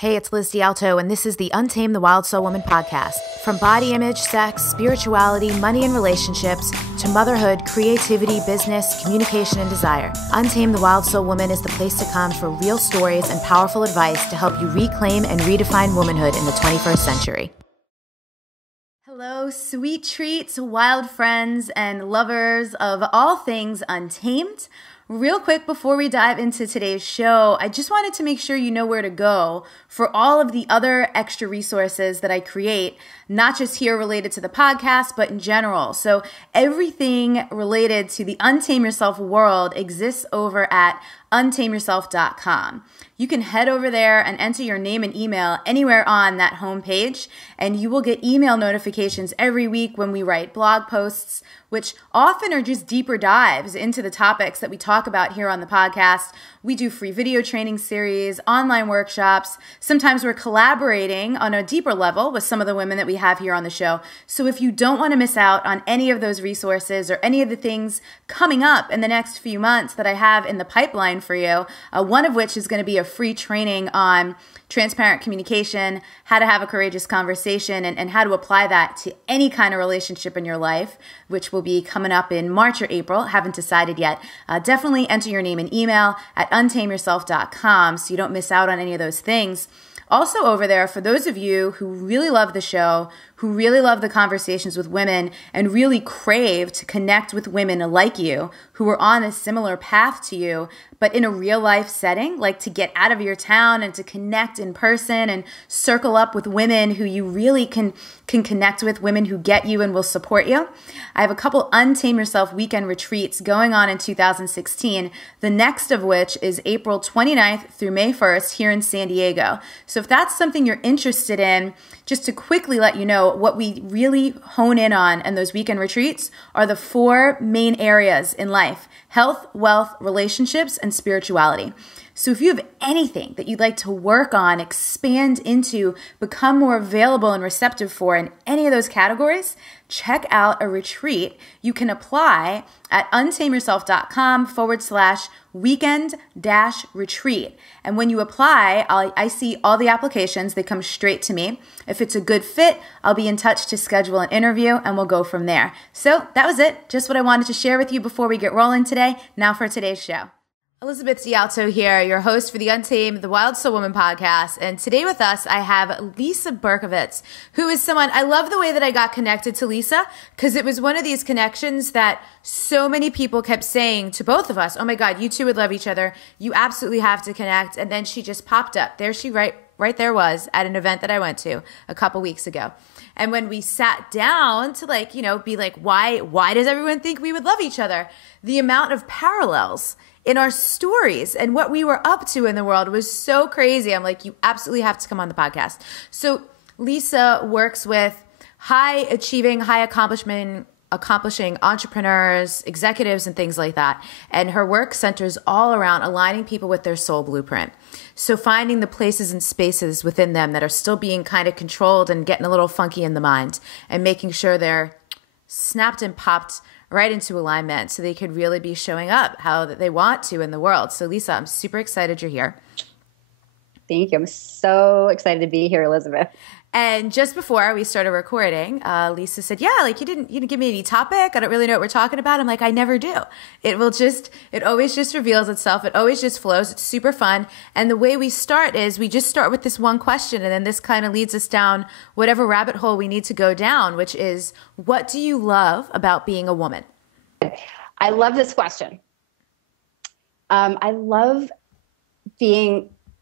Hey, it's Liz D'Alto, and this is the Untamed the Wild Soul Woman podcast. From body image, sex, spirituality, money and relationships, to motherhood, creativity, business, communication, and desire, Untamed the Wild Soul Woman is the place to come for real stories and powerful advice to help you reclaim and redefine womanhood in the 21st century. Hello, sweet treats, wild friends, and lovers of all things Untamed. Real quick before we dive into today's show, I just wanted to make sure you know where to go for all of the other extra resources that I create, not just here related to the podcast, but in general. So everything related to the Untame Yourself world exists over at untameyourself.com. You can head over there and enter your name and email anywhere on that homepage, and you will get email notifications every week when we write blog posts, which often are just deeper dives into the topics that we talk about here on the podcast. We do free video training series, online workshops. Sometimes we're collaborating on a deeper level with some of the women that we have here on the show. So if you don't want to miss out on any of those resources or any of the things coming up in the next few months that I have in the pipeline for you, one of which is going to be a free training on transparent communication, how to have a courageous conversation, and how to apply that to any kind of relationship in your life, which will be coming up in March or April. Haven't decided yet. Definitely enter your name and email at untameyourself.com so you don't miss out on any of those things. Also over there, for those of you who really love the show, who really love the conversations with women, and really crave to connect with women like you, who are on a similar path to you, but in a real life setting, like to get out of your town and to connect in person and circle up with women who you really can connect with, women who get you and will support you. I have a couple Untame Yourself weekend retreats going on in 2016, the next of which is April 29th through May 1st here in San Diego. So if that's something you're interested in, just to quickly let you know, what we really hone in on in those weekend retreats are the four main areas in life: health, wealth, relationships, and spirituality. So if you have anything that you'd like to work on, expand into, become more available and receptive for in any of those categories, check out a retreat. You can apply at untameyourself.com/weekend-retreat. And when you apply, I see all the applications. They come straight to me. If it's a good fit, I'll be in touch to schedule an interview and we'll go from there. So that was it. Just what I wanted to share with you before we get rolling today. Now for today's show. Elizabeth D'Alto here, your host for the Untamed the Wild Soul Woman podcast. And today with us, I have Lisa Berkovitz, who is someone, I love the way that I got connected to Lisa, because it was one of these connections that so many people kept saying to both of us, oh my God, you two would love each other. You absolutely have to connect. And then she just popped up. There she right there was at an event that I went to a couple weeks ago. And when we sat down to be like, why does everyone think we would love each other? The amount of parallels in our stories and what we were up to in the world was so crazy. I'm like, you absolutely have to come on the podcast. So Lisa works with high achieving, high accomplishing entrepreneurs, executives, and things like that. And her work centers all around aligning people with their soul blueprint. So finding the places and spaces within them that are still being kind of controlled and getting a little funky in the mind, and making sure they're snapped and popped right into alignment so they could really be showing up how they want to in the world. So Lisa, I'm super excited you're here. Thank you. I'm so excited to be here, Elizabeth. And just before we started recording, Lisa said, yeah, you didn't give me any topic. I don't really know what we're talking about. I'm like, I never do. It always just reveals itself. It always just flows. It's super fun. And the way we start is we just start with this one question, and then this kind of leads us down whatever rabbit hole we need to go down, which is, what do you love about being a woman? I love this question. I love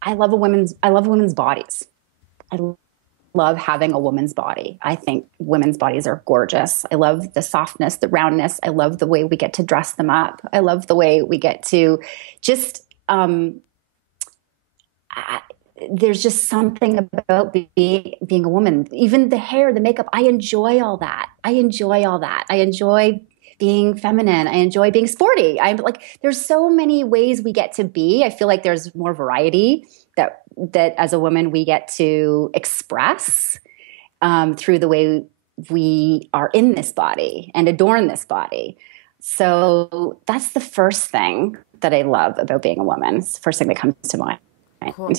women's bodies. I love having a woman's body. I think women's bodies are gorgeous. I love the softness, the roundness. I love the way we get to dress them up. I love the way we get to just, there's just something about being a woman. Even the hair, the makeup, I enjoy all that. I enjoy being feminine. I enjoy being sporty. I'm like, there's so many ways we get to be. I feel like there's more variety that as a woman we get to express through the way we are in this body and adorn this body. So that's the first thing that I love about being a woman. It's the first thing that comes to mind. Cool.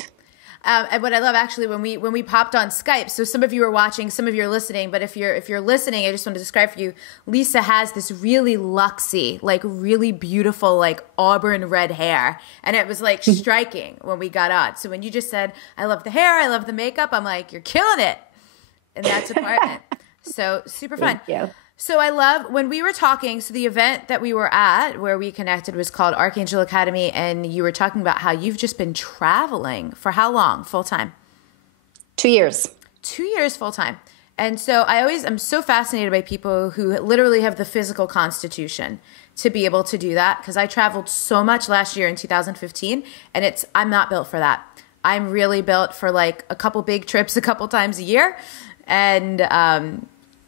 And what I love actually when we popped on Skype, so some of you are watching, some of you are listening, but if you're listening, I just want to describe for you, Lisa has this really luxy, like really beautiful, like auburn red hair. And it was like striking when we got on. So when you just said, I love the hair, I love the makeup, I'm like, you're killing it in that department. So super fun. Thank you. So I love when we were talking, so the event that we were at where we connected was called Archangel Academy, and you were talking about how you've just been traveling for how long full time? 2 years. 2 years full time. And so I'm so fascinated by people who literally have the physical constitution to be able to do that, because I traveled so much last year in 2015, and I'm not built for that. I'm really built for like a couple big trips a couple times a year, and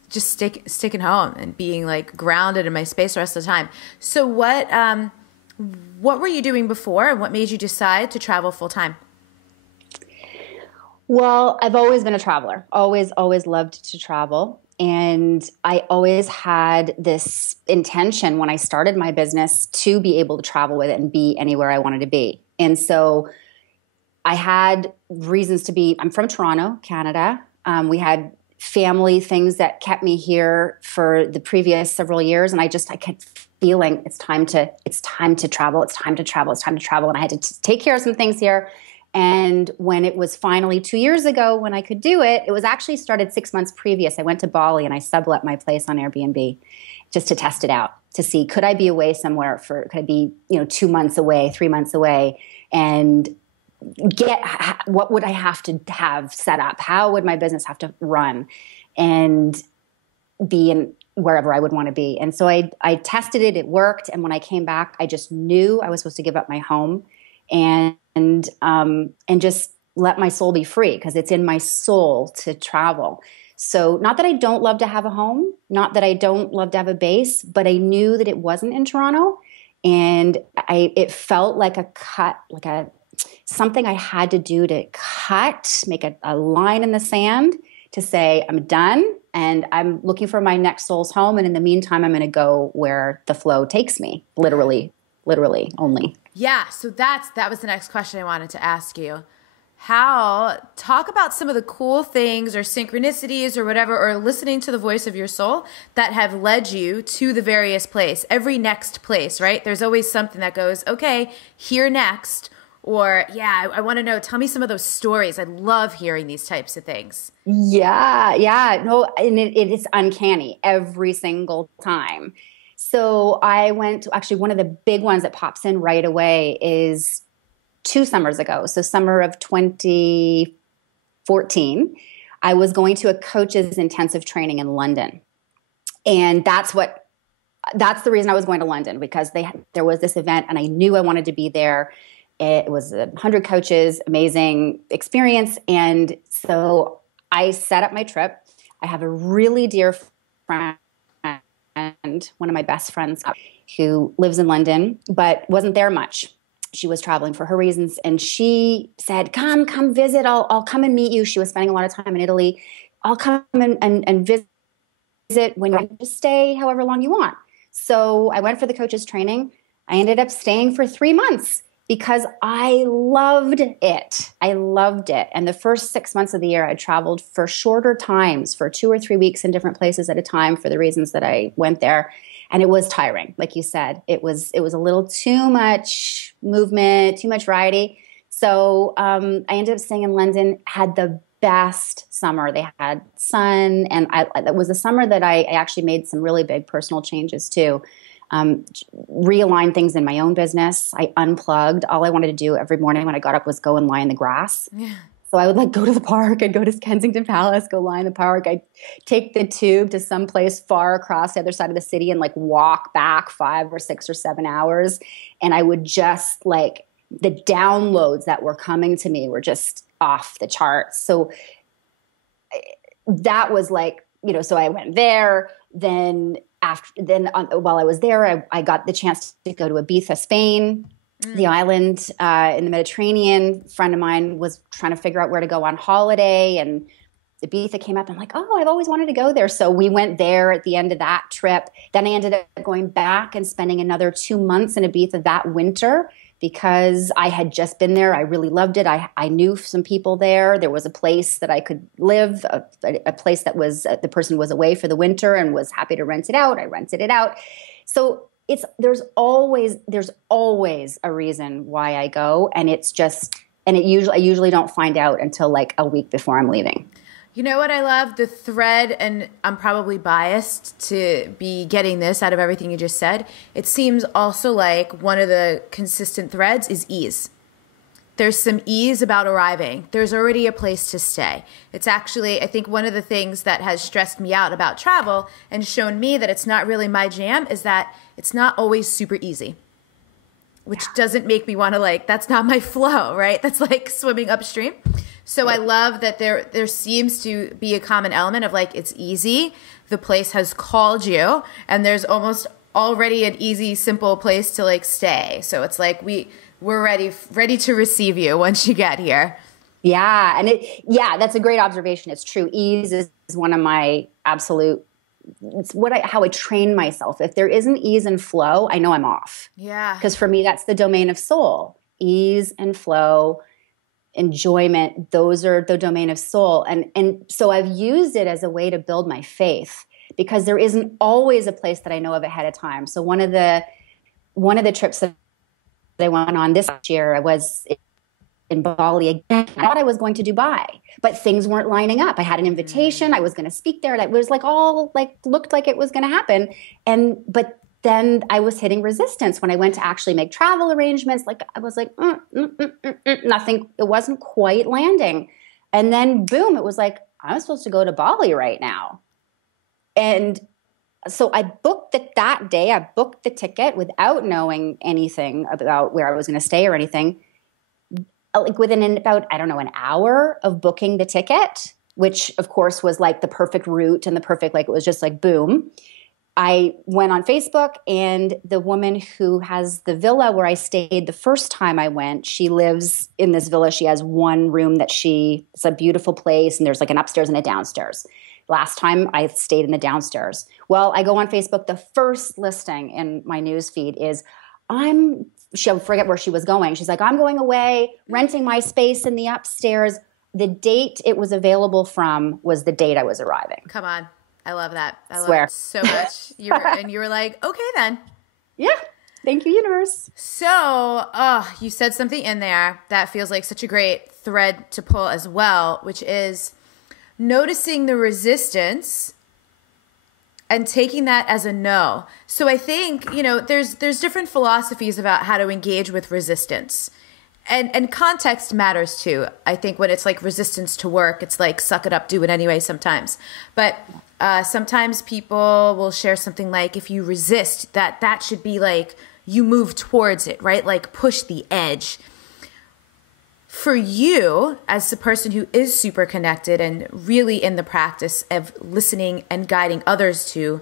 just sticking home and being like grounded in my space the rest of the time. So what were you doing before, and what made you decide to travel full time? Well, I've always been a traveler, always loved to travel. And I always had this intention when I started my business to be able to travel with it and be anywhere I wanted to be. And so I had reasons to be, I'm from Toronto, Canada. We had family things that kept me here for the previous several years. And I kept feeling it's time to travel. And I had to take care of some things here. And when it was finally 2 years ago when I could do it, it was actually started 6 months previous. I went to Bali and I sublet my place on Airbnb just to test it out, to see, could I be away somewhere could I be, 2 months away, 3 months away, and what would I have to have set up? How would my business have to run and be in wherever I would want to be? And so I tested it. It worked. And when I came back, I just knew I was supposed to give up my home and just let my soul be free, because it's in my soul to travel. So not that I don't love to have a home, not that I don't love to have a base, but I knew that it wasn't in Toronto. And it felt like a cut, something I had to do to make a line in the sand to say, I'm done and I'm looking for my next soul's home. And in the meantime, I'm going to go where the flow takes me, literally only. Yeah. So that was the next question I wanted to ask you. Talk about some of the cool things or synchronicities or whatever, or listening to the voice of your soul that have led you to the various place, every next place, right? There's always something that goes, okay, here next. Or, I want to know, tell me some of those stories. I love hearing these types of things. Yeah. No, and it is uncanny every single time. So I went to, actually, one of the big ones that pops in right away is 2 summers ago. So summer of 2014, I was going to a coach's intensive training in London. And that's the reason I was going to London, because there was this event and I knew I wanted to be there. It was 100 coaches, amazing experience. And so I set up my trip. I have a really dear friend, one of my best friends, who lives in London, but wasn't there much. She was traveling for her reasons. And she said, come visit. I'll come and meet you. She was spending a lot of time in Italy. I'll come and visit when you just stay however long you want. So I went for the coach's training. I ended up staying for 3 months, because I loved it. And the first 6 months of the year, I traveled for shorter times, for 2 or 3 weeks in different places at a time, for the reasons that I went there. And it was tiring. Like you said, it was a little too much movement, too much variety. So I ended up staying in London, had the best summer. They had sun. And it was a summer that I actually made some really big personal changes too. Realign things in my own business. I unplugged. All I wanted to do every morning when I got up was go and lie in the grass. Yeah. So I would go to the park. I'd go to Kensington Palace, go lie in the park. I'd take the tube to some place far across the other side of the city and walk back 5 or 6 or 7 hours. And I would just the downloads that were coming to me were just off the charts. So that was so I went there. While I was there, I got the chance to go to Ibiza, Spain, the island in the Mediterranean. A friend of mine was trying to figure out where to go on holiday, and Ibiza came up. I'm like, oh, I've always wanted to go there. So we went there at the end of that trip. Then I ended up going back and spending another 2 months in Ibiza that winter, because I had just been there. I really loved it. I knew some people there. There was a place that I could live, a place that was, the person was away for the winter and was happy to rent it out. I rented it out. So there's always a reason why I go. And I usually don't find out until like a week before I'm leaving. You know what I love? The thread, and I'm probably biased to be getting this out of everything you just said. It seems also like one of the consistent threads is ease. There's some ease about arriving. There's already a place to stay. It's actually, I think one of the things that has stressed me out about travel and shown me that it's not really my jam is that it's not always super easy, which doesn't make me want to that's not my flow, right? That's like swimming upstream. So I love that there seems to be a common element of it's easy. The place has called you, and there's almost already an easy, simple place to stay. So it's we're ready to receive you once you get here. Yeah, and that's a great observation. It's true. Ease is one of my absolute. It's how I train myself. If there isn't ease and flow, I know I'm off. Yeah, because for me, that's the domain of soul. Ease and flow. Enjoyment, those are the domain of soul. And so I've used it as a way to build my faith, because there isn't always a place that I know of ahead of time. So one of the trips that I went on this year, I was in Bali again. I thought I was going to Dubai, but things weren't lining up. I had an invitation. I was going to speak there. It was looked like it was going to happen. But then I was hitting resistance when I went to actually make travel arrangements. I was nothing. It wasn't quite landing. And then boom, it was I'm supposed to go to Bali right now. And so I booked it that day. I booked the ticket without knowing anything about where I was going to stay or anything. Within about, I don't know, an hour of booking the ticket, which of course was the perfect route and the perfect, it was just boom. I went on Facebook, and the woman who has the villa where I stayed the first time I went, she lives in this villa. She has one room it's a beautiful place, and there's an upstairs and a downstairs. Last time I stayed in the downstairs. Well, I go on Facebook. The first listing in my news feed is she'll forget where she was going. She's I'm going away, renting my space in the upstairs. The date it was available from was the date I was arriving. Come on. I love that. I Swear. love it so much. You were okay then. Yeah. Thank you, universe. So, you said something in there that feels like such a great thread to pull as well, which is noticing the resistance and taking that as a no. So I think, there's different philosophies about how to engage with resistance. And context matters too. I think when it's resistance to work, it's suck it up, do it anyway sometimes. But sometimes people will share something if you resist, that should be you move towards it, right? Push the edge. For you, as a person who is super connected and really in the practice of listening and guiding others to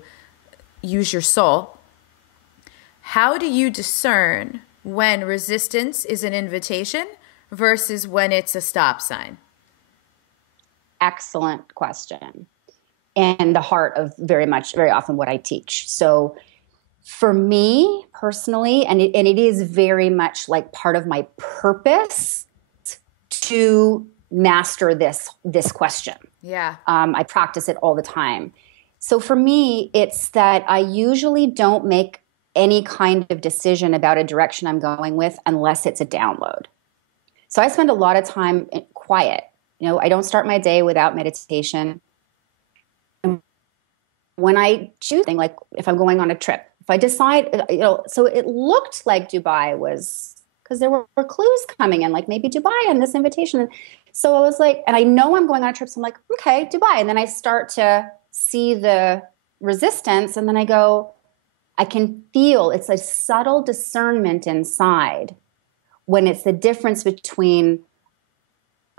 use your soul, how do you discern when resistance is an invitation versus when it's a stop sign? Excellent question. And the heart of very often what I teach. So for me personally, and it is very much part of my purpose to master this question. Yeah. I practice it all the time. So for me, it's that I usually don't make any kind of decision about a direction I'm going with unless it's a download. So I spend a lot of time quiet. I don't start my day without meditation. When I choose things, if I'm going on a trip, if I decide, so it looked like Dubai was, because there were clues coming in, maybe Dubai and this invitation. And so I was and I know I'm going on a trip, so I'm okay, Dubai. And then I start to see the resistance, and then I go, I can feel it's a subtle discernment inside when it's the difference between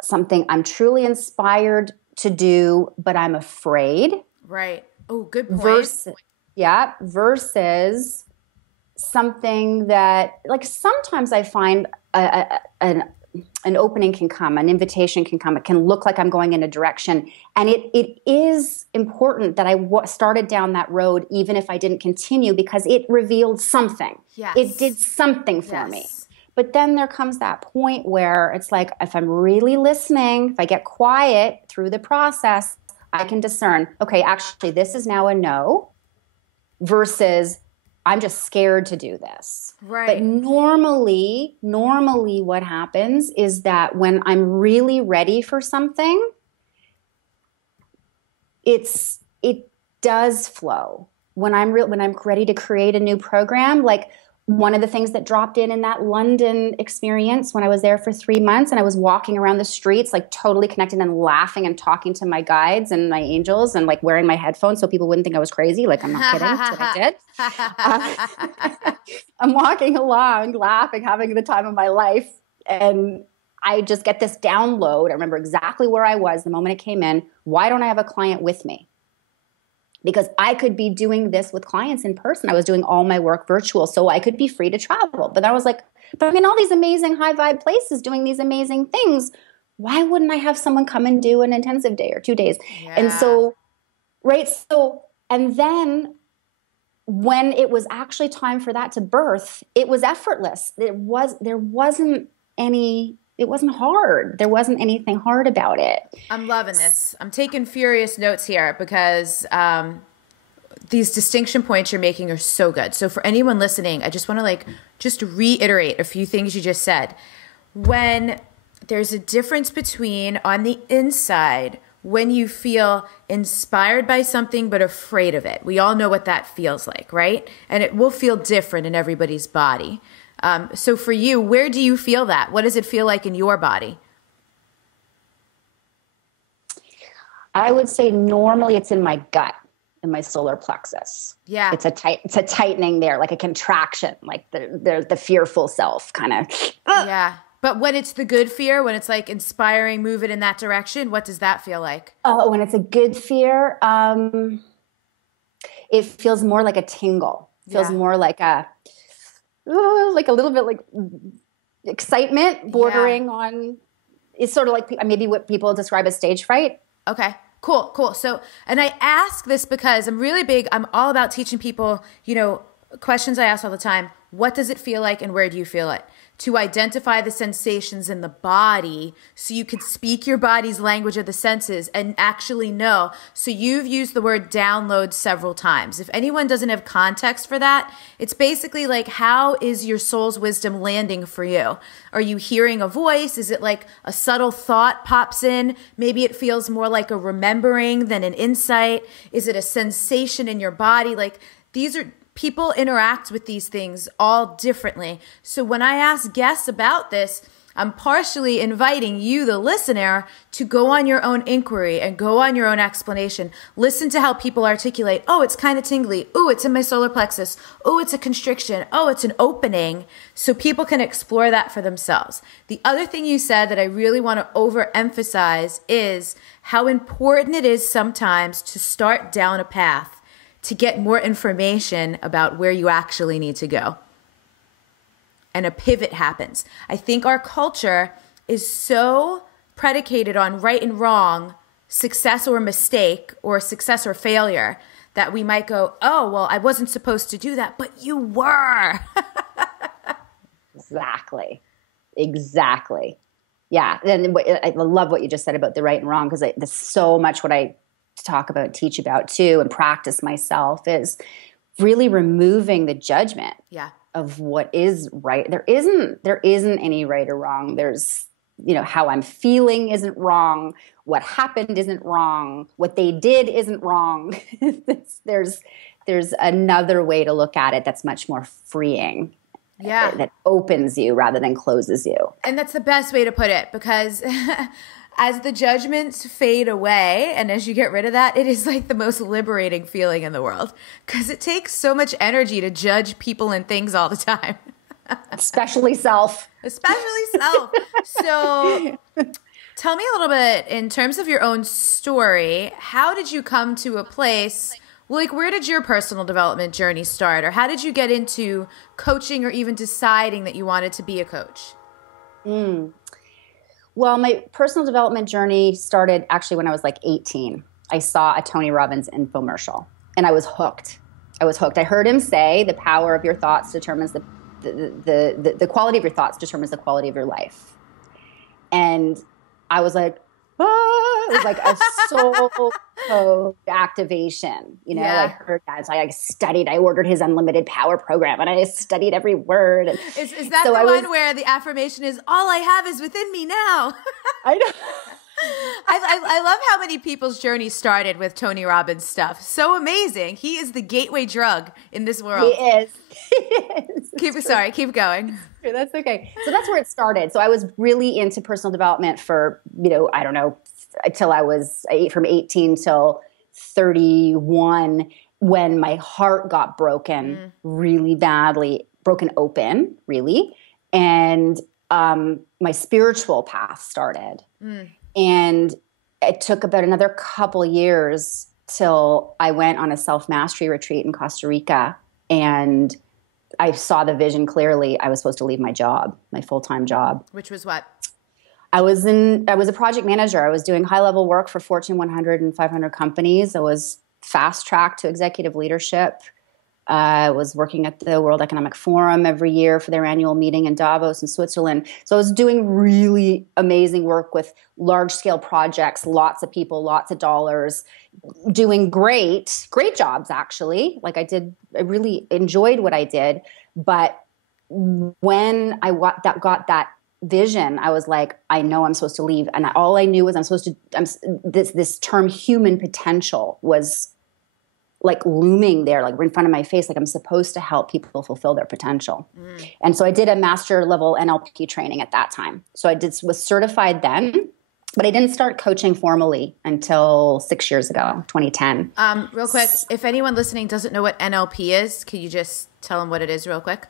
something I'm truly inspired to do, but I'm afraid. Right. Oh, good point. Versus something that, sometimes I find an opening can come, an invitation can come. It can look like I'm going in a direction. And it is important that I started down that road, even if I didn't continue, because it revealed something. Yes. It did something for me. But then there comes that point where it's like, if I'm really listening, if I get quiet through the process, I can discern, okay, actually, this is now a no versus I'm just scared to do this. Right. But normally what happens is that when I'm really ready for something, it does flow. When I'm ready to create a new program, like one of the things that dropped in that London experience when I was there for 3 months and I was walking around the streets, like totally connected and laughing and talking to my guides and my angels and like wearing my headphones so people wouldn't think I was crazy. Like, I'm not kidding. That's what I did. I'm walking along, laughing, having the time of my life. And I just get this download. I remember exactly where I was the moment it came in. Why don't I have a client with me? Because I could be doing this with clients in person. I was doing all my work virtual, so I could be free to travel. But I was like, but I'm in all these amazing high vibe places doing these amazing things. Why wouldn't I have someone come and do an intensive day or 2 days? Yeah. And so, right. So, and then when it was actually time for that to birth, it was effortless. It wasn't hard. There wasn't anything hard about it. I'm loving this. I'm taking furious notes here because these distinction points you're making are so good. So for anyone listening, I just want to just reiterate a few things you just said. When there's a difference between on the inside, when you feel inspired by something but afraid of it. We all know what that feels like, right? And it will feel different in everybody's body. So for you, where do you feel that? What does it feel like in your body? I would say normally it's in my gut, in my solar plexus. Yeah. It's a tightening there, like a contraction, like the fearful self kind of. Yeah. But when it's the good fear, when it's like inspiring, move it in that direction, what does that feel like? Oh, when it's a good fear, it feels more like a tingle. It feels more like a little bit like excitement bordering on, it's sort of like maybe what people describe as stage fright. Okay, cool. So, and I ask this because I'm all about teaching people, questions I ask all the time. What does it feel like and where do you feel it? To identify the sensations in the body so you could speak your body's language of the senses and actually know. So you've used the word download several times. If anyone doesn't have context for that, it's basically like, how is your soul's wisdom landing for you? Are you hearing a voice? Is it like a subtle thought pops in? Maybe it feels more like a remembering than an insight. Is it a sensation in your body? Like, these are... People interact with these things all differently. So when I ask guests about this, I'm partially inviting you, the listener, to go on your own inquiry and go on your own explanation. Listen to how people articulate, oh, it's kind of tingly. Oh, it's in my solar plexus. Oh, it's a constriction. Oh, it's an opening. So people can explore that for themselves. The other thing you said that I really want to overemphasize is how important it is sometimes to start down a path to get more information about where you actually need to go. And a pivot happens. I think our culture is so predicated on right and wrong, success or mistake, or success or failure, that we might go, oh, well, I wasn't supposed to do that, but you were. Exactly. Yeah. And I love what you just said about the right and wrong, because there's so much what I talk about, teach about too, and practice myself is really removing the judgment of what is right. There isn't any right or wrong. There's, how I'm feeling isn't wrong. What happened isn't wrong. What they did isn't wrong. There's another way to look at it that's much more freeing. Yeah. That opens you rather than closes you. And that's the best way to put it, because as the judgments fade away and as you get rid of that, it is like the most liberating feeling in the world, because it takes so much energy to judge people and things all the time. Especially self. So tell me a little bit in terms of your own story. How did you come to a place, like where did your personal development journey start? Or how did you get into coaching or even deciding that you wanted to be a coach? Well, my personal development journey started actually when I was like 18. I saw a Tony Robbins infomercial and I was hooked. I heard him say, the power of your thoughts determines the the quality of your thoughts determines the quality of your life. And I was like, it was like a soul code activation. I heard that. So I studied, I ordered his unlimited power program and I studied every word. And is that so the one where the affirmation is, all I have is within me now? I know. I love how many people's journey started with Tony Robbins stuff. So amazing. He is the gateway drug in this world. He is. Keep going. That's okay. So that's where it started. So I was really into personal development for, I don't know, until I was from 18 till 31, when my heart got broken really badly, broken open, really. And my spiritual path started. And it took about another couple years till I went on a self-mastery retreat in Costa Rica, and I saw the vision clearly. I was supposed to leave my job, my full-time job. Which was what? I was a project manager. I was doing high-level work for Fortune 100 and 500 companies. I was fast-tracked to executive leadership. I was working at the World Economic Forum every year for their annual meeting in Davos in Switzerland. So I was doing really amazing work with large-scale projects, lots of people, lots of dollars, doing great jobs, actually. Like I really enjoyed what I did. But when I got that vision, I was like, I know I'm supposed to leave. And all I knew was this term human potential was like looming there, like in front of my face, like I'm supposed to help people fulfill their potential. And so I did a master level NLP training at that time. So I was certified then, but I didn't start coaching formally until 6 years ago, 2010. Real quick, if anyone listening doesn't know what NLP is, can you just tell them what it is real quick?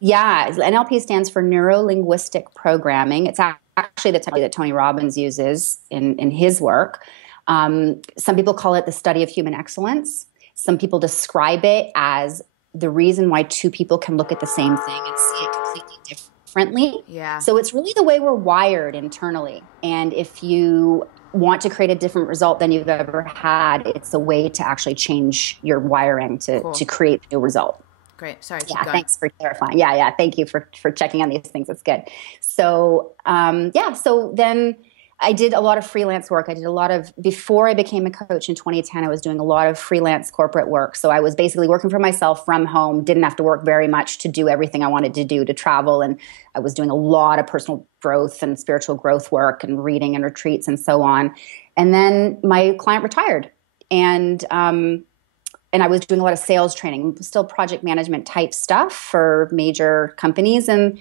Yeah, NLP stands for neuro-linguistic programming. It's actually the technique that Tony Robbins uses in his work. Some people call it the study of human excellence. Some people describe it as the reason why two people can look at the same thing and see it completely differently. Yeah. So it's really the way we're wired internally. And if you want to create a different result than you've ever had, it's a way to actually change your wiring to create a new result. Great. Sorry. Yeah. Thanks for clarifying. Yeah. Thank you for checking on these things. That's good. So, so then I did a lot of freelance work. Before I became a coach in 2010, I was doing a lot of freelance corporate work. So I was basically working for myself from home, didn't have to work very much to do everything I wanted to do, to travel. And I was doing a lot of personal growth and spiritual growth work and reading and retreats and so on. And then my client retired, and I was doing a lot of sales training, still project management type stuff for major companies, and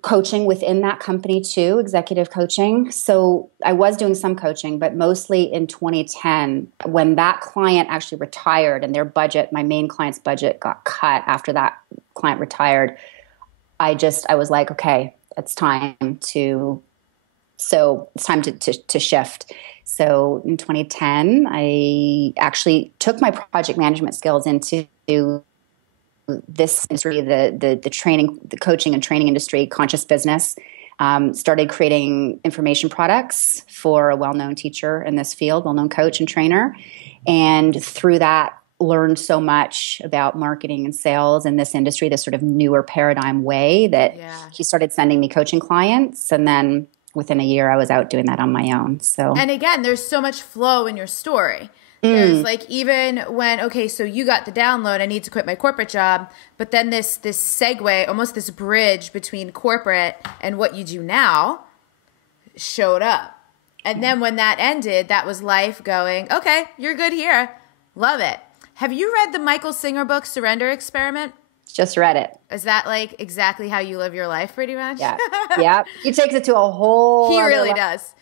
coaching within that company too, executive coaching. So I was doing some coaching, but mostly in 2010, when that client actually retired and their budget, my main client's budget, got cut after that client retired. I was like, okay, it's time to shift. So in 2010, I actually took my project management skills into this industry, the training, the coaching and training industry, conscious business. Started creating information products for a well-known teacher in this field, well-known coach and trainer. And through that, learned so much about marketing and sales in this industry, this sort of newer paradigm way that he started sending me coaching clients. And then within a year, I was out doing that on my own. So, and again, there's so much flow in your story. There's like, even when, okay, so you got the download, I need to quit my corporate job, but then this segue, almost this bridge between corporate and what you do now showed up. And then when that ended, that was life going, okay, you're good here. Love it. Have you read the Michael Singer book, Surrender Experiment? Just read it. Is that like exactly how you live your life pretty much? Yeah. Yeah. He takes it to a whole He really does.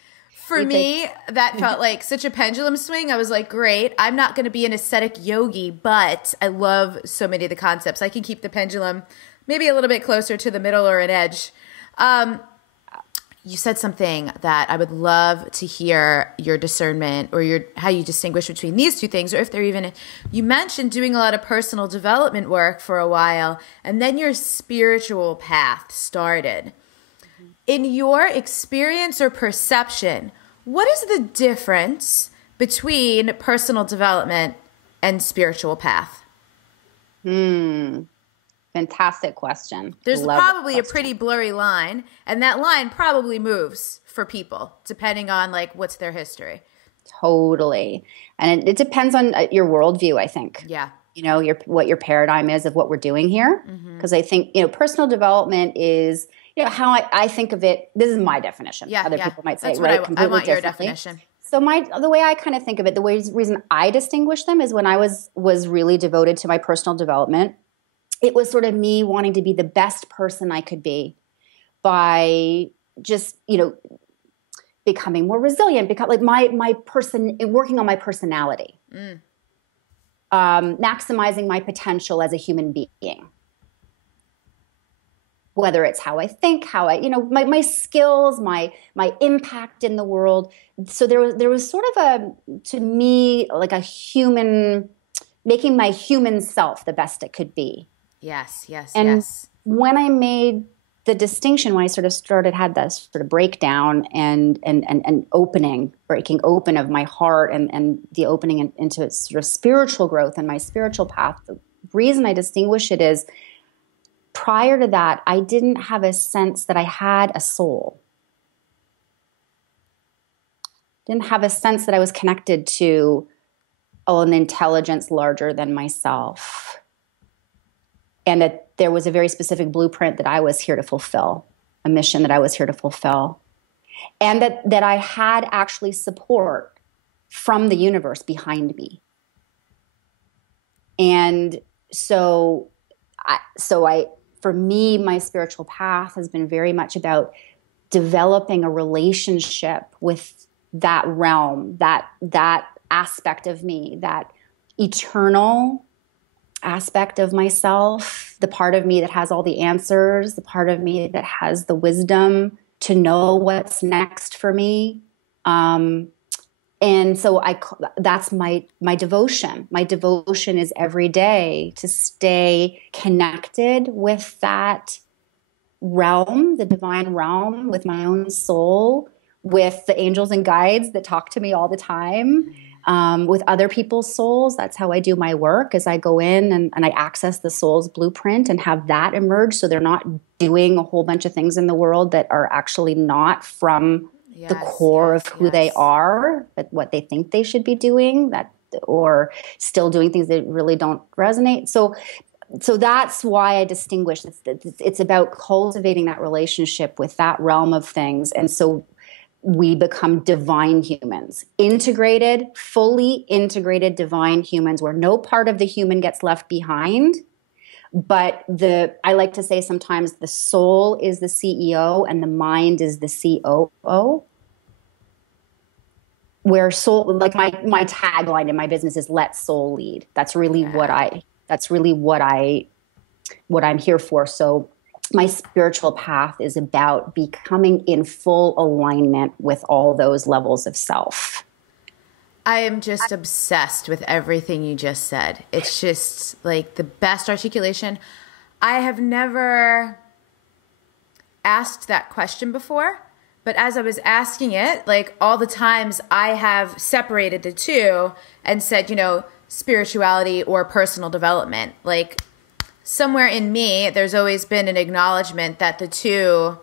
For me, that felt like such a pendulum swing. I was like, great, I'm not going to be an ascetic yogi, but I love so many of the concepts. I can keep the pendulum maybe a little bit closer to the middle or an edge. You said something that I would love to hear your discernment or how you distinguish between these two things, or if they're even, you mentioned doing a lot of personal development work for a while, and then your spiritual path started. In your experience or perception, what is the difference between personal development and spiritual path? Fantastic question. There's Love probably a pretty blurry line, and that line probably moves for people depending on like what's their history. Totally. And it depends on your worldview, I think. Yeah. You know, what your paradigm is of what we're doing here. Because I think, personal development is, how I think of it. This is my definition. Yeah, Other people might say, that's right, what completely I want your differently. definition. So the way I kind of think of it, the reason I distinguish them is when I was really devoted to my personal development, it was sort of me wanting to be the best person I could be by just, becoming more resilient, working on my personality, maximizing my potential as a human being. Whether it's how I think, how I, my skills, my impact in the world. So there was sort of to me, like a human, making my human self the best it could be. Yes, yes, and yes. When I made the distinction, when I sort of had that sort of breakdown and breaking open of my heart and the opening into sort of spiritual growth and my spiritual path, the reason I distinguish it is prior to that, I didn't have a sense that I had a soul. Didn't have a sense that I was connected to an intelligence larger than myself. And that there was a very specific blueprint that I was here to fulfill, a mission that I was here to fulfill. And that I had actually support from the universe behind me. And so for me, my spiritual path has been very much about developing a relationship with that realm, that aspect of me, that eternal aspect of myself, the part of me that has all the answers, the part of me that has the wisdom to know what's next for me. And so that's my devotion. My devotion is every day to stay connected with that realm, the divine realm, with my own soul, with the angels and guides that talk to me all the time, with other people's souls. That's how I do my work, is I go in and I access the soul's blueprint and have that emerge, so they're not doing a whole bunch of things in the world that are actually not from the core of who they are, but what they think they should be doing, or still doing things that really don't resonate. So that's why I distinguish. It's about cultivating that relationship with that realm of things. And so we become divine humans, fully integrated divine humans, where no part of the human gets left behind. But I like to say sometimes the soul is the CEO and the mind is the COO. Where soul, like my tagline in my business is "Let soul lead." That's really what I'm here for. So my spiritual path is about becoming in full alignment with all those levels of self. I am just obsessed with everything you just said. It's just like the best articulation. I have never asked that question before, but as I was asking it, like all the times I have separated the two and said, spirituality or personal development, like somewhere in me, there's always been an acknowledgement that the two,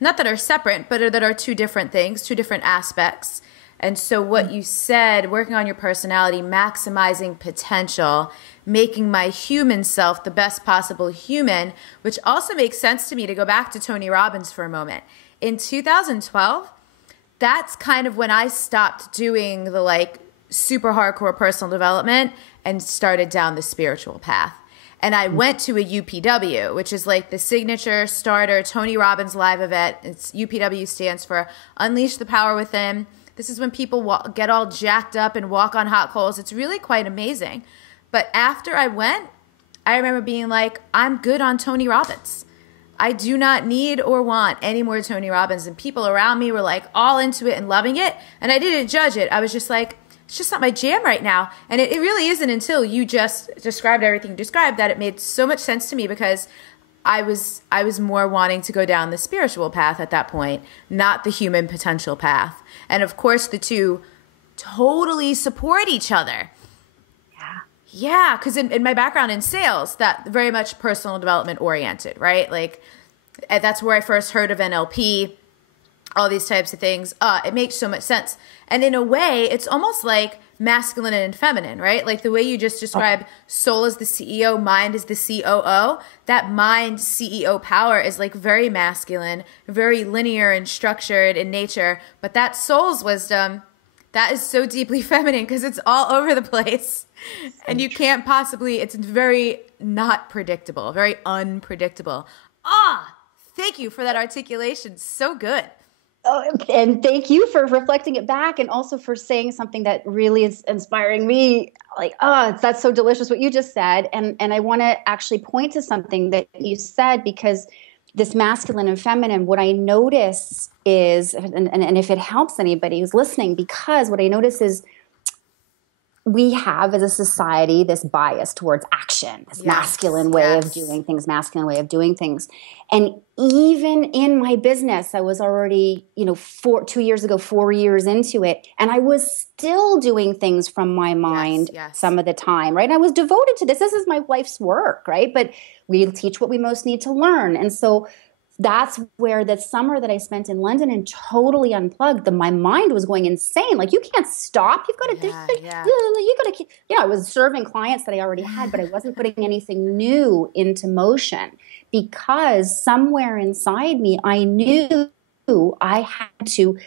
not that are separate, but that are two different things, two different aspects. And so what you said, working on your personality, maximizing potential, making my human self the best possible human, which also makes sense to me to go back to Tony Robbins for a moment. In 2012, that's kind of when I stopped doing the super hardcore personal development and started down the spiritual path. And I went to a UPW, which is like the signature starter Tony Robbins live event. It's UPW stands for Unleash the Power Within. This is when people get all jacked up and walk on hot coals. It's really quite amazing. But after I went, I remember being like, I'm good on Tony Robbins. I do not need or want any more Tony Robbins. And people around me were like all into it and loving it. And I didn't judge it. I was just like, it's just not my jam right now. And it really isn't until you just described everything you described that it made so much sense to me, because I was more wanting to go down the spiritual path at that point, not the human potential path. And of course, the two totally support each other. Yeah, because in my background in sales, that very much personal development oriented, right? Like that's where I first heard of NLP, all these types of things. It makes so much sense. And in a way, it's almost like masculine and feminine, right? Like the way you just described, soul is the CEO, mind is the COO. That mind CEO power is like very masculine, very linear and structured in nature. But that soul's wisdom, that is so deeply feminine because it's all over the place. And you can't possibly, it's very not predictable, very unpredictable. Thank you for that articulation. So good. Oh, and thank you for reflecting it back and also for saying something that really is inspiring me. Like, that's so delicious what you just said. And I want to actually point to something that you said, because this masculine and feminine, what I notice is, and if it helps anybody who's listening, because what I notice is we have as a society this bias towards action, this masculine way of doing things, masculine way of doing things. And even in my business, I was already, 2 years ago, 4 years into it, and I was still doing things from my mind some of the time, right? And I was devoted to this. This is my life's work, right? But we teach what we most need to learn. And so that's where the summer that I spent in London and totally unplugged, my mind was going insane. Like, you can't stop. You've got to, you got to, I was serving clients that I already had, but I wasn't putting anything new into motion because somewhere inside me, I knew I had to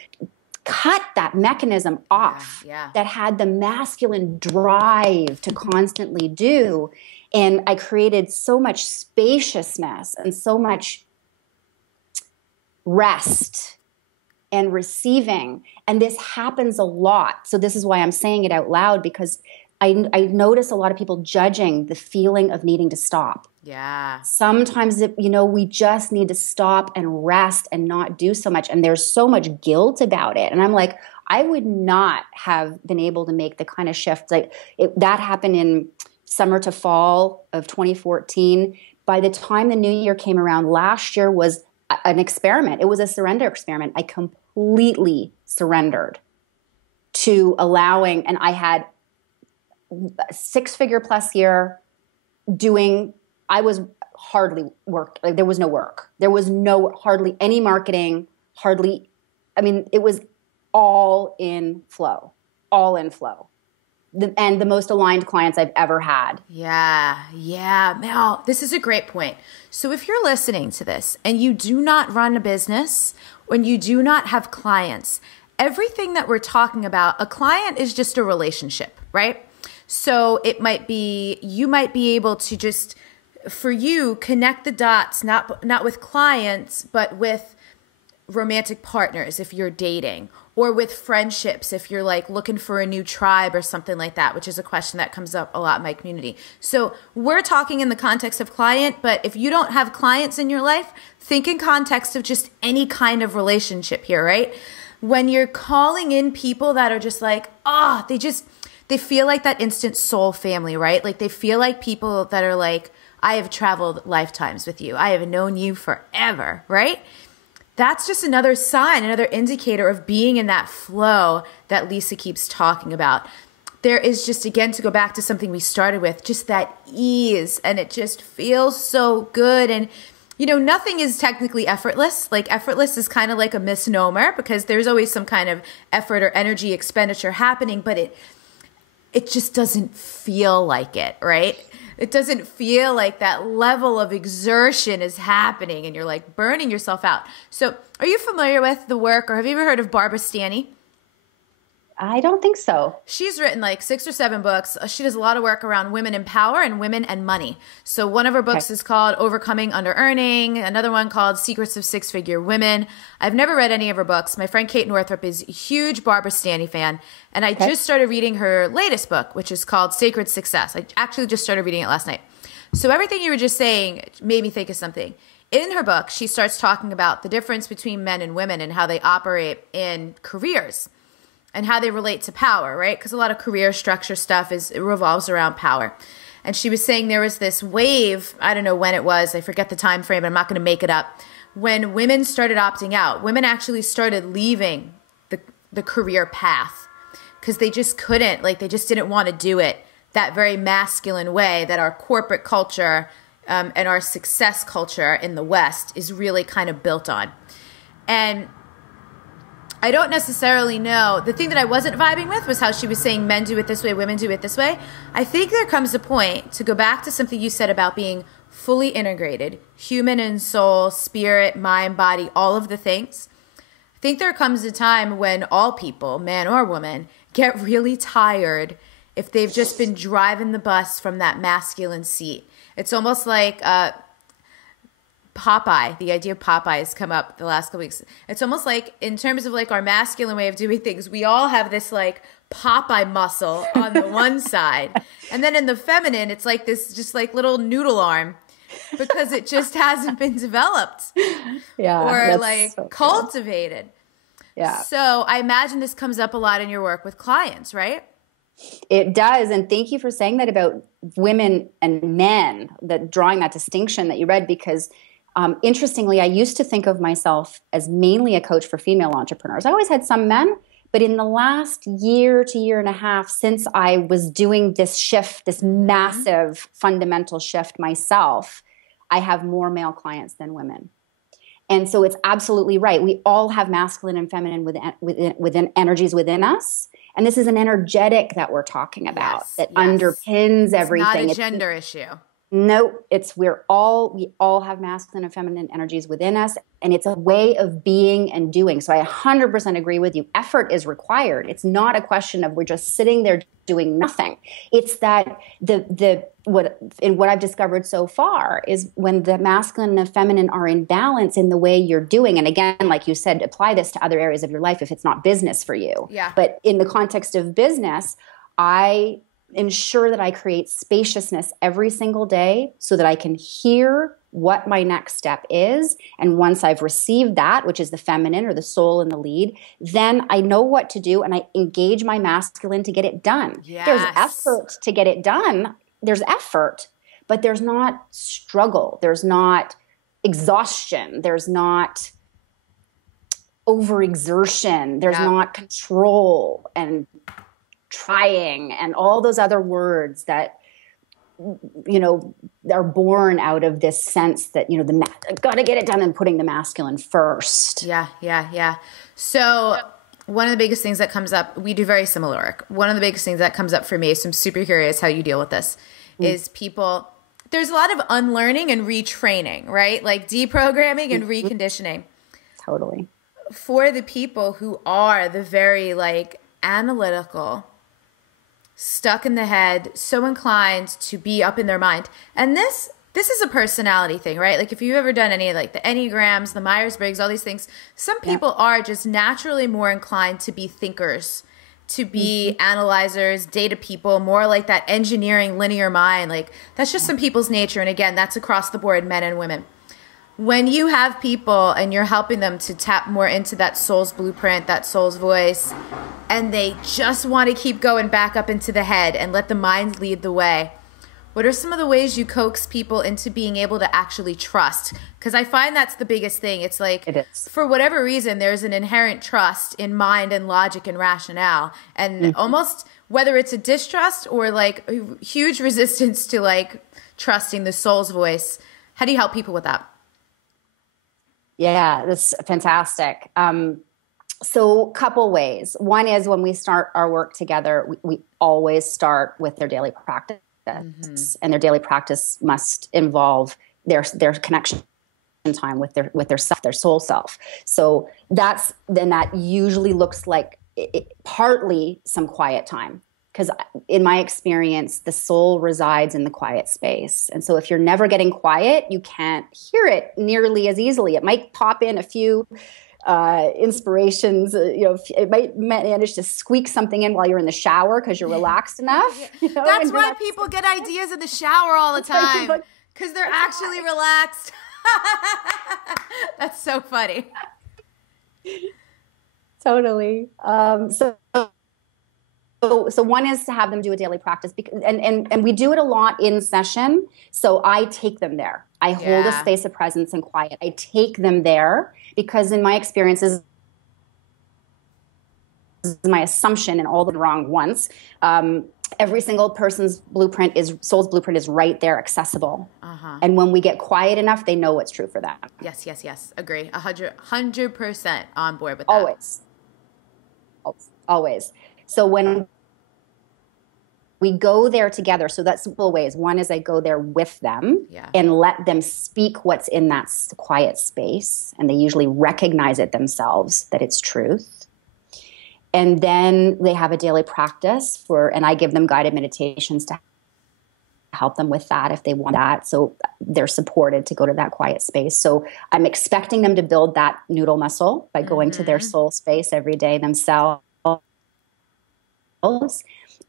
cut that mechanism off that had the masculine drive to constantly do. And I created so much spaciousness and so much rest and receiving. And this happens a lot. So this is why I'm saying it out loud, because I notice a lot of people judging the feeling of needing to stop. Yeah. Sometimes, we just need to stop and rest and not do so much. And there's so much guilt about it. And I'm like, I would not have been able to make the kind of shift. That happened in summer to fall of 2014. By the time the new year came around, last year was an experiment. It was a surrender experiment. I completely surrendered to allowing, and I had a 6-figure plus year doing, I was hardly work. Like, there was no work. There was hardly any marketing, it was all in flow. And the most aligned clients I've ever had. Yeah. Mel, this is a great point. So if you're listening to this and you do not run a business, when you do not have clients, everything that we're talking about, a client is just a relationship, right? So it might be, you might be able to just, for you, connect the dots, not with clients, but with romantic partners if you're dating, or with friendships if you're like looking for a new tribe or something like that, which is a question that comes up a lot in my community. So we're talking in the context of client, but if you don't have clients in your life, think in context of just any kind of relationship here, right? When you're calling in people that are just like, they feel like that instant soul family, right? Like they feel like people that are like, I have traveled lifetimes with you. I have known you forever, right? That's just another sign, another indicator of being in that flow that Lisa keeps talking about. There is just, again, to go back to something we started with, just that ease, and it just feels so good. And, nothing is technically effortless. Like, effortless is kind of like a misnomer because there's always some kind of effort or energy expenditure happening, but it just doesn't feel like it, right? It doesn't feel like that level of exertion is happening and you're like burning yourself out. So are you familiar with the work, or have you ever heard of Barbara Stanny? I don't think so. She's written like 6 or 7 books. She does a lot of work around women in power and women and money. So one of her books is called Overcoming Under-Earning. Another one called Secrets of Six-Figure Women. I've never read any of her books. My friend Kate Northrup is a huge Barbara Stanny fan. And I just started reading her latest book, which is called Sacred Success. I actually just started reading it last night. So everything you were just saying made me think of something. In her book, she starts talking about the difference between men and women and how they operate in careers and how they relate to power, right? Because a lot of career structure stuff revolves around power. And she was saying there was this wave, I don't know when it was, I forget the time frame, but I'm not going to make it up, when women started opting out. Women actually started leaving the career path because they just couldn't, like they just didn't want to do it that very masculine way that our corporate culture and our success culture in the West is really kind of built on. And I don't necessarily know. The thing that I wasn't vibing with was how she was saying men do it this way, women do it this way. I think there comes a point, to go back to something you said about being fully integrated, human and soul, spirit, mind, body, all of the things. I think there comes a time when all people, man or woman, get really tired if they've just been driving the bus from that masculine seat. It's almost like Popeye, the idea of Popeye has come up the last couple weeks. It's almost like, in terms of like our masculine way of doing things, we all have this like Popeye muscle on the one side. And then in the feminine, it's like this just like little noodle arm, because it just hasn't been developed or like so cultivated. Yeah. So I imagine this comes up a lot in your work with clients, right? It does. And thank you for saying that about women and men, that drawing that distinction that you read, because interestingly, I used to think of myself as mainly a coach for female entrepreneurs. I always had some men, but in the last year to year and a half, since I was doing this shift, this massive fundamental shift myself, I have more male clients than women. And so it's absolutely right. We all have masculine and feminine within energies within us. And this is an energetic that we're talking about that underpins everything. It's not a gender issue. No, we all have masculine and feminine energies within us, and it's a way of being and doing. So I 100% agree with you. Effort is required. It's not a question of we're just sitting there doing nothing. It's that what I've discovered so far is when the masculine and the feminine are in balance in the way you're doing. And again, like you said, apply this to other areas of your life if it's not business for you. Yeah. But in the context of business, I ensure that I create spaciousness every single day so that I can hear what my next step is. And once I've received that, which is the feminine or the soul in the lead, then I know what to do and I engage my masculine to get it done. Yes. There's effort to get it done. There's effort, but there's not struggle. There's not exhaustion. There's not overexertion. There's not control and trying and all those other words that, are born out of this sense that, got to get it done and putting the masculine first. Yeah. So one of the biggest things that comes up, we do very similar work. One of the biggest things that comes up for me, so I'm super curious how you deal with this, is people, there's a lot of unlearning and retraining, right? Like deprogramming and reconditioning. Totally. For the people who are the very like analytical, stuck in the head, so inclined to be up in their mind. And this is a personality thing, right? Like if you've ever done any of like the Enneagrams, the Myers-Briggs, all these things, some people are just naturally more inclined to be thinkers, to be analyzers, data people, more like that engineering linear mind. Like that's just some people's nature. And again, that's across the board, men and women. When you have people and you're helping them to tap more into that soul's blueprint, that soul's voice, and they just want to keep going back up into the head and let the mind lead the way, what are some of the ways you coax people into being able to actually trust? Because I find that's the biggest thing. It's like, for whatever reason, there's an inherent trust in mind and logic and rationale. And almost, whether it's a distrust or like huge resistance to like trusting the soul's voice. How do you help people with that? Yeah, that's fantastic. So couple ways. One is when we start our work together, we always start with their daily practice. And their daily practice must involve their connection time with their self, their soul self. So that usually looks like partly some quiet time. Because in my experience, the soul resides in the quiet space. And so if you're never getting quiet, you can't hear it nearly as easily. It might pop in a few inspirations. It might manage to squeak something in while you're in the shower because you're relaxed enough. That's why people get ideas in the shower all the time, because they're actually relaxed. That's so funny. Totally. So one is to have them do a daily practice, and we do it a lot in session. So I take them there. I hold a space of presence and quiet. I take them there because in my experiences, my assumption and all the wrong ones, Every single person's soul's blueprint is right there, accessible. And when we get quiet enough, they know what's true for them. Yes. Agree. 100% on board with that. Always. So when we go there together, so that's simple ways. One is I go there with them and let them speak what's in that quiet space. And they usually recognize it themselves, that it's truth. And then they have a daily practice and I give them guided meditations to help them with that if they want that. So they're supported to go to that quiet space. So I'm expecting them to build that noodle muscle by going to their soul space every day themselves.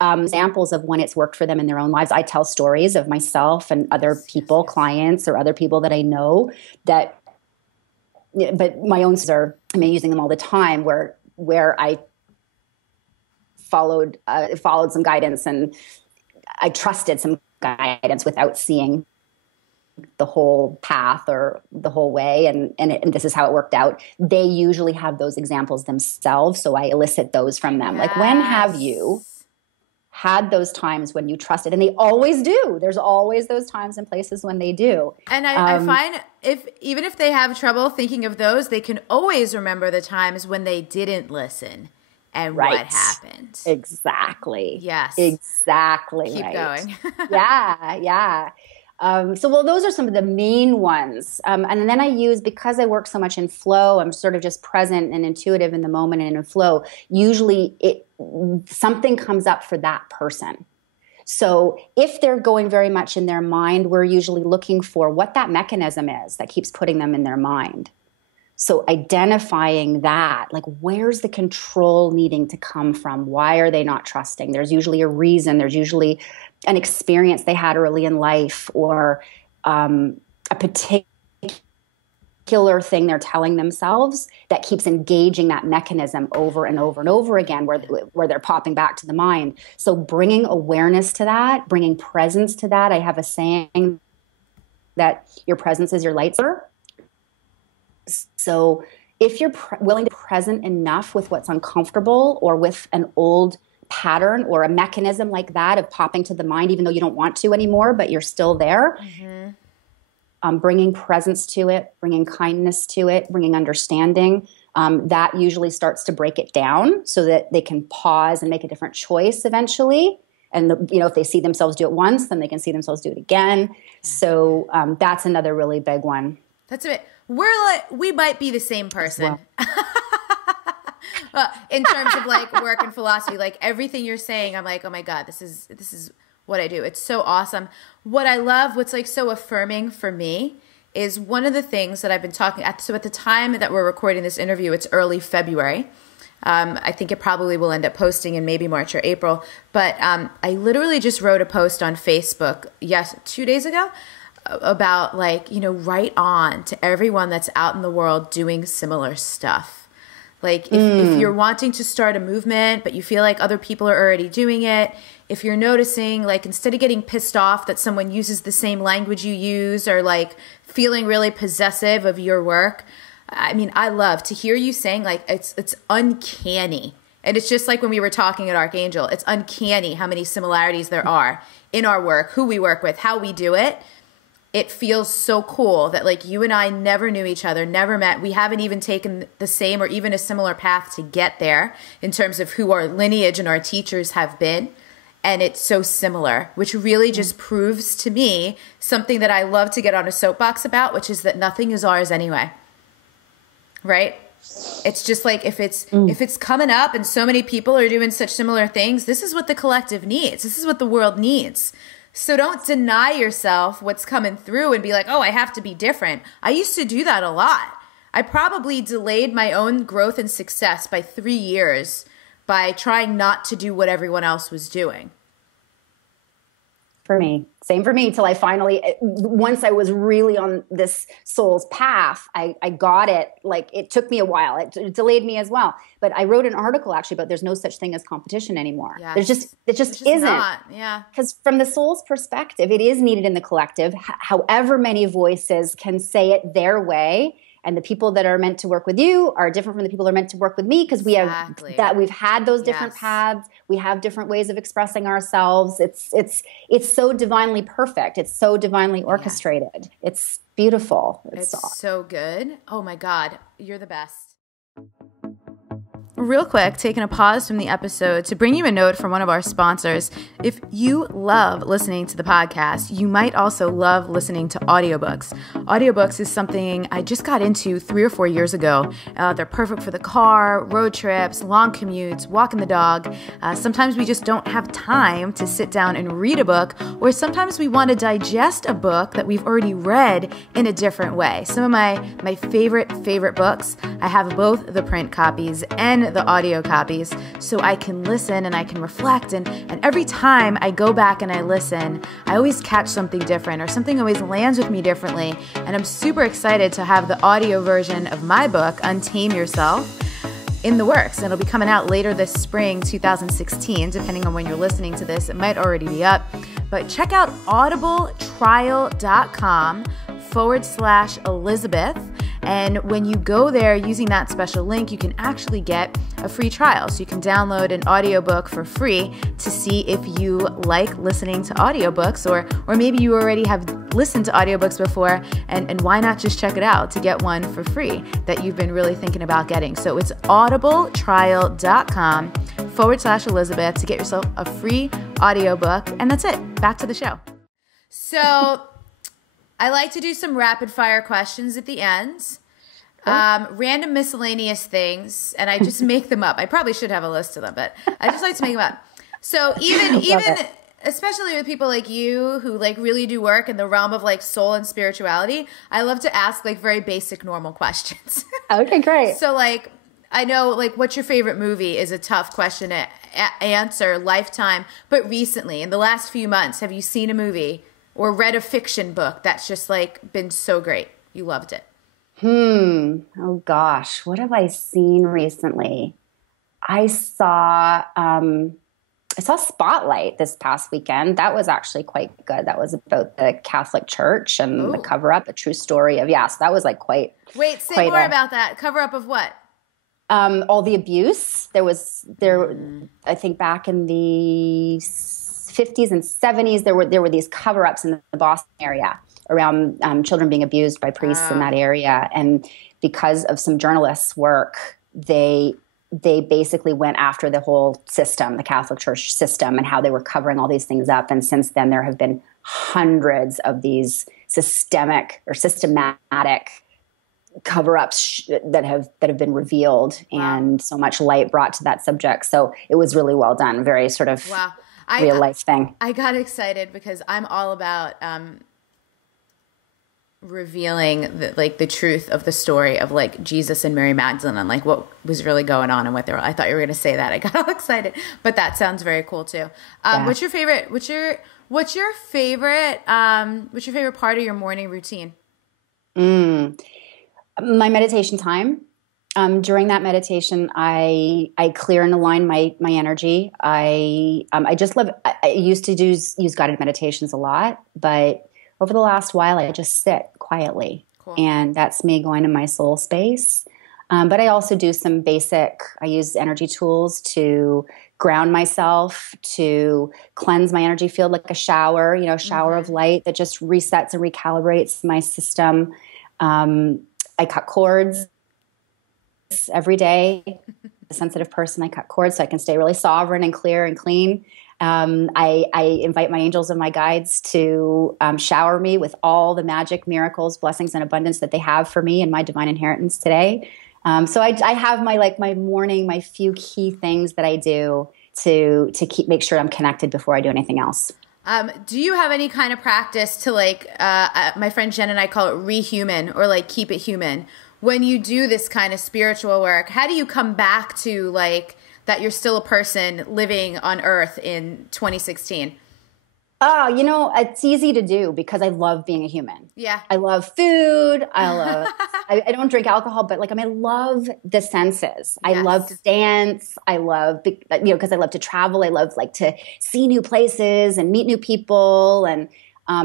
Examples of when it's worked for them in their own lives. I tell stories of myself and other people, clients or other people that I know but my own are, using them all the time where I followed some guidance and I trusted some guidance without seeing the whole path or the whole way. And this is how it worked out. They usually have those examples themselves. So I elicit those from them. Like, when have you had those times when you trusted? And they always do. There's always those times and places when they do. And I find even if they have trouble thinking of those, they can always remember the times when they didn't listen. And what happened. Exactly. Yes. Exactly. Keep going. Yeah. So those are some of the main ones. And then I use, because I work so much in flow, I'm sort of just present and intuitive in the moment and in flow. Usually something comes up for that person. So if they're going very much in their mind, we're usually looking for what that mechanism is that keeps putting them in their mind. So identifying that, like, where's the control needing to come from? Why are they not trusting? There's usually a reason. There's usually an experience they had early in life, or a particular thing they're telling themselves that keeps engaging that mechanism over and over and over again, where they're popping back to the mind. So bringing awareness to that, bringing presence to that. I have a saying that your presence is your lightsaber. So if you're willing to be present enough with what's uncomfortable, or with an old pattern or a mechanism like that of popping to the mind, even though you don't want to anymore, but you're still there, bringing presence to it, bringing kindness to it, bringing understanding, that usually starts to break it down so that they can pause and make a different choice eventually. And if they see themselves do it once, then they can see themselves do it again. So that's another really big one. That's it. We might be the same person. In terms of like work and philosophy, like everything you're saying, I'm like, oh my God, this is what I do. It's so awesome. What I love, what's like so affirming for me, is one of the things that I've been talking at. So at the time that we're recording this interview, it's early February. I think it probably will end up posting in maybe March or April. But I literally just wrote a post on Facebook, 2 days ago, about right on to everyone that's out in the world doing similar stuff. Like if you're wanting to start a movement, but you feel like other people are already doing it, if you're noticing, like, instead of getting pissed off that someone uses the same language you use, or like feeling really possessive of your work, I mean, I love to hear you saying, like, it's uncanny. And it's just like when we were talking at Archangel, it's uncanny how many similarities there are in our work, who we work with, how we do it. It feels so cool that, like, you and I never knew each other, never met. We haven't even taken the same or even a similar path to get there in terms of who our lineage and our teachers have been. And it's so similar, which really just proves to me something that I love to get on a soapbox about, which is that nothing is ours anyway. Right? It's just like, if it's coming up and so many people are doing such similar things, this is what the collective needs. This is what the world needs. So don't deny yourself what's coming through and be like, oh, I have to be different. I used to do that a lot. I probably delayed my own growth and success by 3 years by trying not to do what everyone else was doing. For me, same for me, till I finally, once I was really on this soul's path, I got it. Like, it took me a while. It delayed me as well. But I wrote an article actually about there's no such thing as competition anymore. Yes. It just isn't. Not. Yeah. Because from the soul's perspective, it is needed in the collective. However many voices can say it their way And the people that are meant to work with you are different from the people that are meant to work with me, because we've had those different paths. We have different ways of expressing ourselves. It's so divinely perfect. It's so divinely orchestrated. It's beautiful. It's so good. Oh my God, you're the best. Real quick, taking a pause from the episode to bring you a note from one of our sponsors. If you love listening to the podcast, you might also love listening to audiobooks. Audiobooks is something I just got into 3 or 4 years ago. They're perfect for the car, road trips, long commutes, walking the dog. Sometimes we just don't have time to sit down and read a book, or sometimes we want to digest a book that we've already read in a different way. Some of my favorite books, I have both the print copies and the audio copies, so I can listen and I can reflect, and every time I go back and I listen, I always catch something different, or something always lands with me differently, and I'm super excited to have the audio version of my book, Untame Yourself, in the works. And it'll be coming out later this spring, 2016, depending on when you're listening to this. It might already be up, but check out audibletrial.com/Elizabeth. And when you go there using that special link, you can actually get a free trial. So you can download an audiobook for free to see if you like listening to audiobooks, or maybe you already have listened to audiobooks before, and why not just check it out to get one for free that you've been really thinking about getting. So it's audibletrial.com/Elizabeth to get yourself a free audiobook. And that's it. Back to the show. So I like to do some rapid fire questions at the end. Random miscellaneous things, and I just make them up. I probably should have a list of them, but I just like to make them up. So even especially with people like you who like really do work in the realm of like soul and spirituality, I love to ask like very basic normal questions. Okay, great. So like, I know like what's your favorite movie is a tough question to answer, lifetime, but recently in the last few months, have you seen a movie or read a fiction book that's just like been so great? You loved it. Oh gosh, what have I seen recently? I saw Spotlight this past weekend. That was actually quite good. That was about the Catholic Church and the cover-up, a true story of, so that was like quite. Wait, say more about that. Cover-up of what? All the abuse. I think back in the 50s and 70s, there were these cover-ups in the Boston area around children being abused by priests in that area. And because of some journalists' work, they basically went after the whole system, the Catholic Church system, and how they were covering all these things up. And since then, there have been hundreds of these systematic cover-ups that have been revealed, and so much light brought to that subject. So it was really well done, very sort of real life thing. I got excited because I'm all about revealing the truth of the story of like Jesus and Mary Magdalene and like what was really going on and what they were. I thought you were going to say that. I got all excited, but that sounds very cool too. What's your favorite part of your morning routine? My meditation time. During that meditation, I clear and align my energy. I just love. I used to use guided meditations a lot, but over the last while, I just sit quietly, and that's me going to my soul space. But I also do some basic. I use energy tools to ground myself, to cleanse my energy field, like a shower. Shower of light that just resets and recalibrates my system. I cut cords every day. A sensitive person, I cut cords so I can stay really sovereign and clear and clean. I invite my angels and my guides to shower me with all the magic, miracles, blessings, and abundance that they have for me and my divine inheritance today. So I have my morning, my few key things that I do to make sure I'm connected before I do anything else. Do you have any kind of practice to my friend Jen and I call it rehuman, or like keep it human? When you do this kind of spiritual work, how do you come back to like that you're still a person living on Earth in 2016? It's easy to do because I love being a human. Yeah. I love food. I don't drink alcohol, but I love the senses. Yes. I love to dance. I love, because I love to travel. I love to see new places and meet new people. And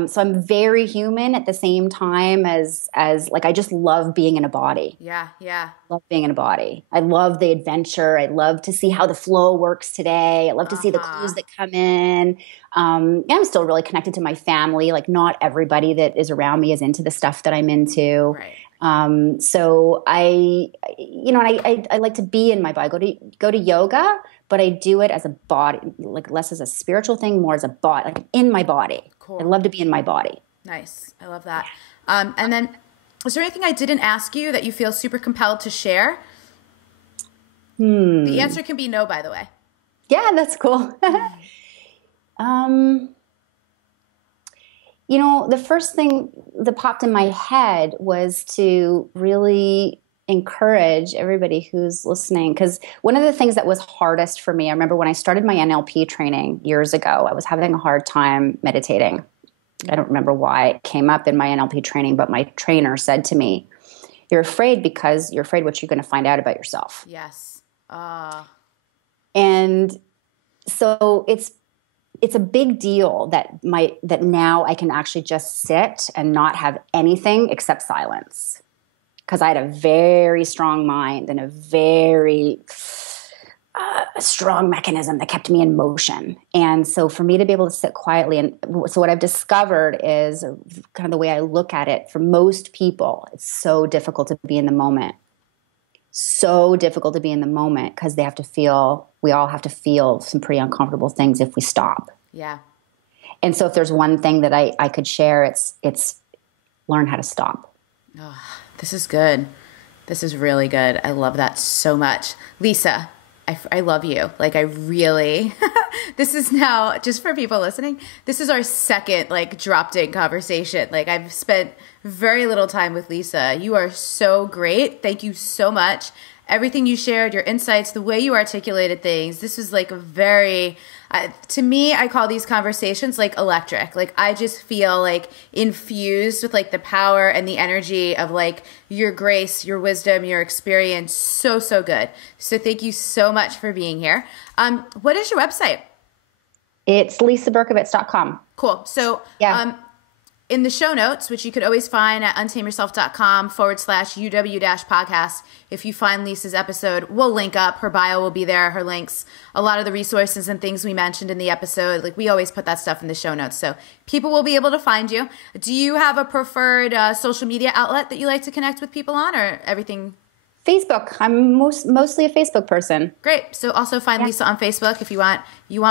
So I'm very human at the same time as like, I just love being in a body. Yeah. Yeah. Love being in a body. I love the adventure. I love to see how the flow works today. I love to see the clues that come in. I'm still really connected to my family. Like, not everybody that is around me is into the stuff that I'm into. Right. So I like to be in my body. Go to yoga, but I do it as a body, like less as a spiritual thing, more as a body, like in my body. Cool. I love to be in my body. Nice. I love that. And then, is there anything I didn't ask you that you feel super compelled to share? The answer can be no, by the way. Yeah, that's cool. The first thing that popped in my head was to really encourage everybody who's listening, because one of the things that was hardest for me, I remember when I started my NLP training years ago, I was having a hard time meditating. I don't remember why it came up in my NLP training, but my trainer said to me, you're afraid because you're afraid what you're going to find out about yourself. Yes. And so it's a big deal that now I can actually just sit and not have anything except silence. Because I had a very strong mind and a very strong mechanism that kept me in motion. And so for me to be able to sit quietly, and so what I've discovered is kind of the way I look at it, for most people, it's so difficult to be in the moment. So difficult to be in the moment because we all have to feel some pretty uncomfortable things if we stop. Yeah. And so if there's one thing that I could share, it's learn how to stop. Oh, this is good. This is really good. I love that so much. Lisa, I love you. Like, I really, this is now, just for people listening, this is our second dropped in conversation. Like, I've spent very little time with Lisa. You are so great. Thank you so much. Everything you shared, your insights, the way you articulated things, this is like a very, to me, I call these conversations like electric. Like, I just feel like infused with like the power and the energy of like your grace, your wisdom, your experience. So, so good. So thank you so much for being here. What is your website? It's lisaberkovitz.com. Cool. So, yeah. In the show notes, which you could always find at untameyourself.com/UW-podcast, if you find Lisa's episode, we'll link up. Her bio will be there, her links, a lot of the resources and things we mentioned in the episode. Like, we always put that stuff in the show notes. So people will be able to find you. Do you have a preferred social media outlet that you like to connect with people on, or everything? Facebook. I'm mostly a Facebook person. Great. So also find Lisa on Facebook if you want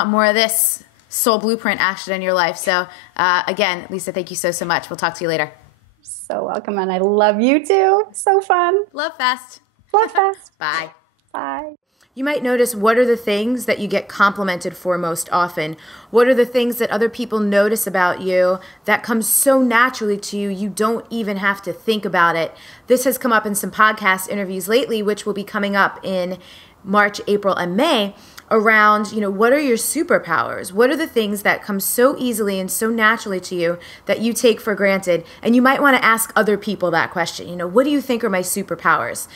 more of this soul blueprint action in your life. So again, Lisa, thank you so much. We'll talk to you later. So welcome, and I love you too. So fun. Love fest. Love fest. Bye. Bye. You might notice, what are the things that you get complimented for most often? What are the things that other people notice about you that comes so naturally to you, you don't even have to think about it? This has come up in some podcast interviews lately, which will be coming up in March, April, and May, around, what are your superpowers? What are the things that come so easily and so naturally to you that you take for granted? And you might want to ask other people that question. What do you think are my superpowers?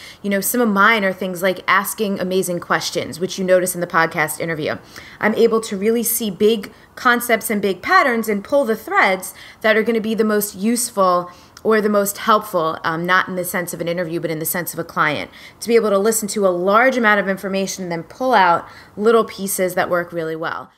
Some of mine are things like asking amazing questions, which you notice in the podcast interview. I'm able to really see big concepts and big patterns and pull the threads that are going to be the most useful or the most helpful, not in the sense of an interview, but in the sense of a client, to be able to listen to a large amount of information and then pull out little pieces that work really well.